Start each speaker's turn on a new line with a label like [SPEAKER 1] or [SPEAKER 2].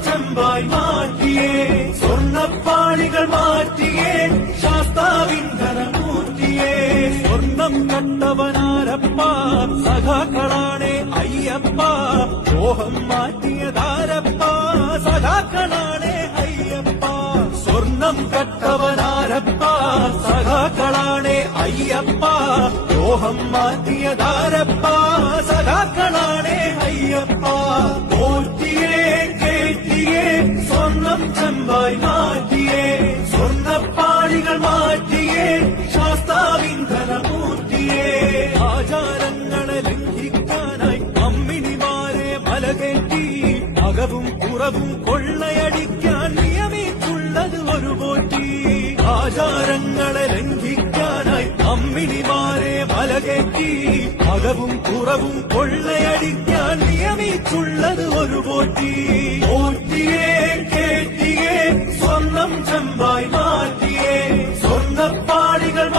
[SPEAKER 1] செம்பாய் மாட்டியே சொன்ன பாணிகள் மாற்றியே சாஸ்தாவின் கரமூர்த்தியே. சொந்தம் கட்டவனாரப்பா சகாக்களானே ஐயப்பா. மோகம் மாற்றியதாரப்பா சகாக்களானே ஐயப்பா. சொர்ணம் கட்டவனாரப்பா சகாக்களானே ஐயப்பா. மோகம் மாற்றியதாரப்பா சகாக்களானே ചെമ്പായി മാറ്റിയേ സ്വർണപ്പാളികൾ മാറ്റിയേ ശാസ്താവിൻ ധനമൂർത്തിയേ ആചാരങ്ങളെ ലംഘിക്കാനായി അമ്മിണിമാരെ മലകേറ്റി അകവും കുറവും കൊള്ളയടിക്കാൻ നിയമിച്ചുള്ളത് ഒരു പോറ്റി. ആചാരങ്ങളെ ലംഘിക്കാനായി അമ്മിണിമാരെ മലകേറ്റി അകവും കുറവും കൊള്ളയടിക്കാൻ നിയമിച്ചുള്ളത് ഒരു പോറ്റി. പോറ്റിയേ பாடிகள்